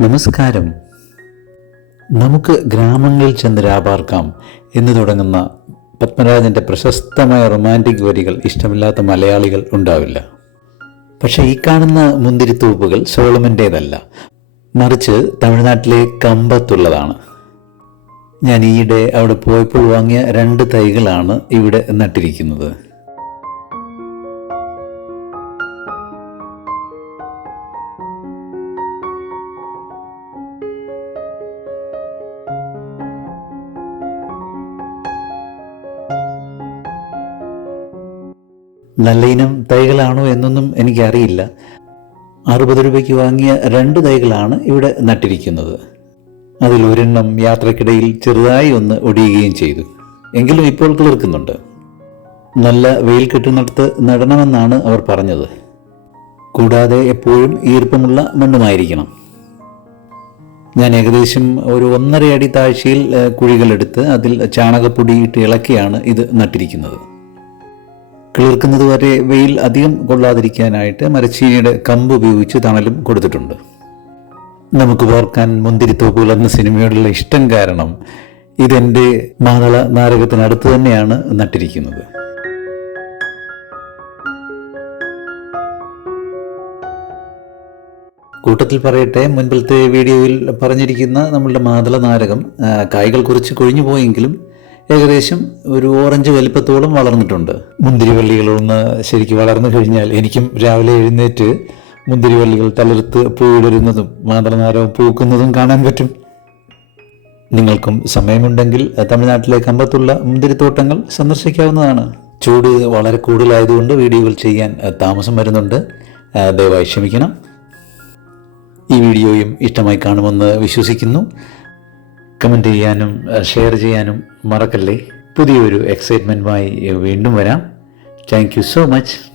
നമസ്കാരം. നമുക്ക് ഗ്രാമങ്ങളിൽ ചെന്ന് രാപാർക്കാം എന്ന് തുടങ്ങുന്ന പത്മരാജന്റെ പ്രശസ്തമായ റൊമാന്റിക് വരികൾ ഇഷ്ടമില്ലാത്ത മലയാളികൾ ഉണ്ടാവില്ല. പക്ഷേ ഈ കാണുന്ന മുന്തിരിത്തൂപ്പുകൾ സോളമന്റേതല്ല മറിച്ച് തമിഴ്നാട്ടിലെ കമ്പത്തുള്ളതാണ്. ഞാൻ ഈയിടെ അവിടെ പോയപ്പോൾ വാങ്ങിയ രണ്ട് തൈകളാണ് ഇവിടെ നട്ടിരിക്കുന്നത്. നല്ല ഇനം തൈകളാണോ എന്നൊന്നും എനിക്കറിയില്ല. അറുപത് രൂപയ്ക്ക് വാങ്ങിയ രണ്ട് തൈകളാണ് ഇവിടെ നട്ടിരിക്കുന്നത്. അതിൽ ഒരെണ്ണം യാത്രക്കിടയിൽ ചെറുതായി ഒന്ന് ഒടിയുകയും ചെയ്തു. എങ്കിലും ഇപ്പോൾ കിളിർക്കുന്നുണ്ട്. നല്ല വെയിൽ കിട്ടുന്നിടത്ത് നടണമെന്നാണ് അവർ പറഞ്ഞത്. കൂടാതെ എപ്പോഴും ഈർപ്പമുള്ള മണ്ണുമായിരിക്കണം. ഞാൻ ഏകദേശം ഒരു ഒന്നര അടി താഴ്ചയിൽ കുഴികളെടുത്ത് അതിൽ ചാണകപ്പൊടി ഇട്ട് ഇളക്കിയാണ് ഇത് നട്ടിരിക്കുന്നത്. കിളിർക്കുന്നത് വരെ വെയിൽ അധികം കൊള്ളാതിരിക്കാനായിട്ട് മരച്ചീനിയുടെ കമ്പ് ഉപയോഗിച്ച് തണലും കൊടുത്തിട്ടുണ്ട്. നമുക്ക് ഓർക്കാൻ മുന്തിരിത്തോപ്പുകൾ എന്ന സിനിമയോടുള്ള ഇഷ്ടം കാരണം ഇതെന്റെ മാതള നാരകത്തിനടുത്ത് തന്നെയാണ് നട്ടിരിക്കുന്നത്. കൂട്ടത്തിൽ പറയട്ടെ മുൻപിലത്തെ വീഡിയോയിൽ പറഞ്ഞിരിക്കുന്ന നമ്മളുടെ മാതള നാരകം കായ്കൾ കുറച്ച് കൊഴിഞ്ഞു പോയെങ്കിലും ഏകദേശം ഒരു ഓറഞ്ച് വലിപ്പത്തോളം വളർന്നിട്ടുണ്ട്. മുന്തിരിവള്ളികളൊന്ന് ശരിക്കും വളർന്നു കഴിഞ്ഞാൽ എനിക്കും രാവിലെ എഴുന്നേറ്റ് മുന്തിരിവള്ളികൾ തളിർത്ത് പൂവിടരുന്നതും മാതൃനാരവും പൂക്കുന്നതും കാണാൻ പറ്റും. നിങ്ങൾക്കും സമയമുണ്ടെങ്കിൽ തമിഴ്നാട്ടിലെ കമ്പത്തുള്ള മുന്തിരിത്തോട്ടങ്ങൾ സന്ദർശിക്കാവുന്നതാണ്. ചൂട് വളരെ കൂടുതലായതുകൊണ്ട് വീഡിയോകൾ ചെയ്യാൻ താമസം വരുന്നുണ്ട്. ദയവായി ക്ഷമിക്കണം. ഈ വീഡിയോയും ഇഷ്ടമായി കാണുമെന്ന് വിശ്വസിക്കുന്നു. കമന്റ് ചെയ്യാനും ഷെയർ ചെയ്യാനും മറക്കല്ലേ. പുതിയൊരു എക്സൈറ്റ്മെന്റുമായി വീണ്ടും വരാം. Thank you so much